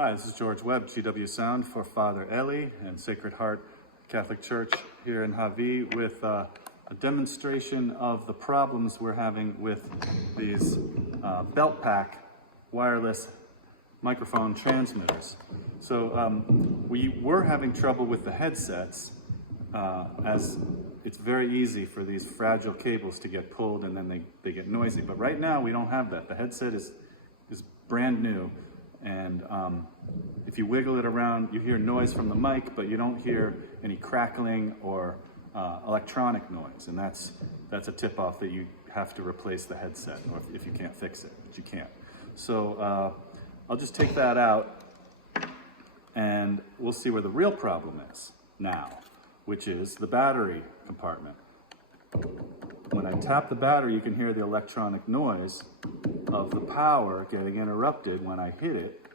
Hi, this is George Webb, GW Sound for Father Eli and Sacred Heart Catholic Church here in Hawi with a demonstration of the problems we're having with these belt pack wireless microphone transmitters. So we were having trouble with the headsets as it's very easy for these fragile cables to get pulled and then they get noisy. But right now we don't have that. The headset is brand new. And if you wiggle it around, you hear noise from the mic, but you don't hear any crackling or electronic noise. And that's a tip-off that you have to replace the headset, or if you can't fix it, but you can't. So I'll just take that out, and we'll see where the real problem is now, which is the battery compartment. When I tap the battery, you can hear the electronic noise of the power getting interrupted when I hit it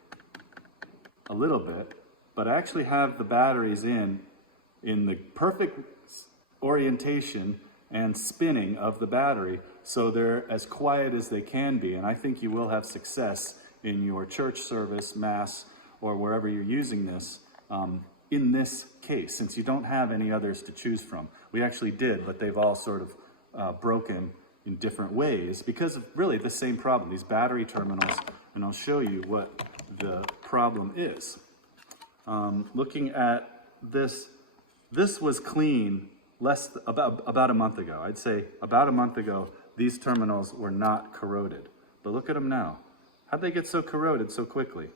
a little bit, but I actually have the batteries in the perfect orientation and spinning of the battery, so they're as quiet as they can be, and I think you will have success in your church service, mass, or wherever you're using this in this case, since you don't have any others to choose from. We actually did, but they've all sort of broken in different ways because of really the same problem, these battery terminals, and I'll show you what the problem is. Looking at this was clean about a month ago. I'd say about a month ago, these terminals were not corroded. But look at them now. How'd they get so corroded so quickly?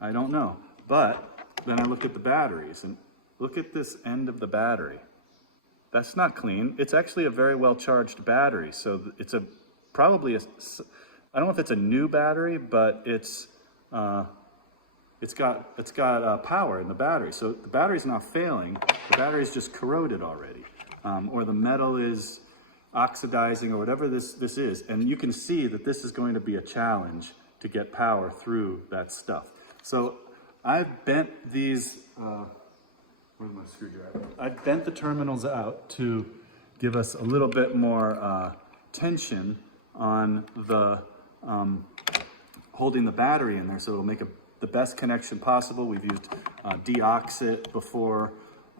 I don't know. But then I look at the batteries and look at this end of the battery. That's not clean. It's actually a very well charged battery. So it's probably I don't know if it's a new battery, but it's got power in the battery. So the battery's not failing. The battery's just corroded already, or the metal is oxidizing, or whatever this is. And you can see that this is going to be a challenge to get power through that stuff. So I've bent these. Where's my screwdriver? I've bent the terminals out to give us a little bit more tension on the holding the battery in there, so it'll make the best connection possible. We've used Deoxit before,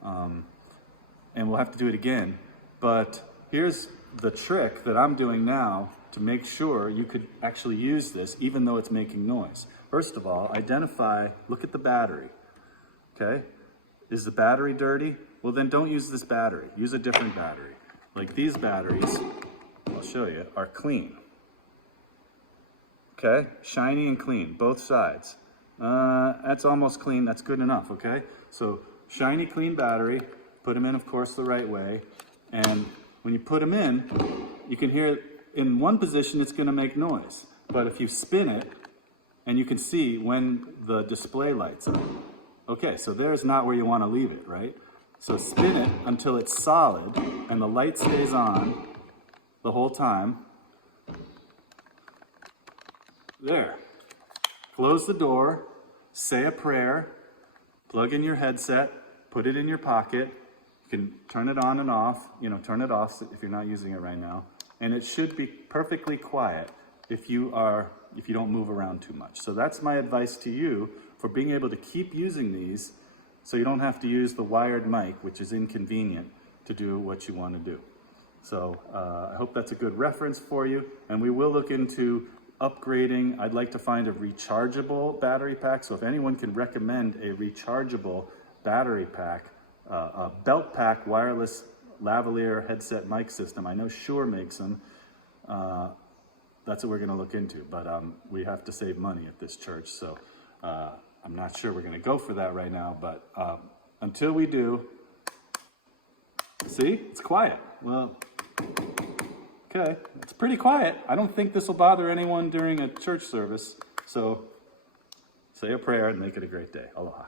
and we'll have to do it again. But here's the trick that I'm doing now to make sure you could actually use this even though it's making noise. First of all, look at the battery, okay? Is the battery dirty? Well, then don't use this battery. Use a different battery. Like these batteries, I'll show you, are clean. Okay? Shiny and clean, both sides. That's almost clean. That's good enough, okay? So shiny, clean battery. Put them in, of course, the right way. And when you put them in, you can hear in one position it's going to make noise. But if you spin it, and you can see when the display lights up. Okay, so there's not where you want to leave it, right? So spin it until it's solid and the light stays on the whole time. There. Close the door, say a prayer, plug in your headset, put it in your pocket. You can turn it on and off, turn it off if you're not using it right now. And it should be perfectly quiet if you don't move around too much. So that's my advice to you for being able to keep using these so you don't have to use the wired mic, which is inconvenient, to do what you want to do. So I hope that's a good reference for you, and we will look into upgrading. I'd like to find a rechargeable battery pack, so if anyone can recommend a rechargeable battery pack, a belt pack wireless lavalier headset mic system, I know Shure makes them, that's what we're going to look into, but we have to save money at this church, so I'm not sure we're going to go for that right now, but until we do, see, it's quiet. Well, okay, it's pretty quiet. I don't think this will bother anyone during a church service, so say a prayer and make it a great day. Aloha.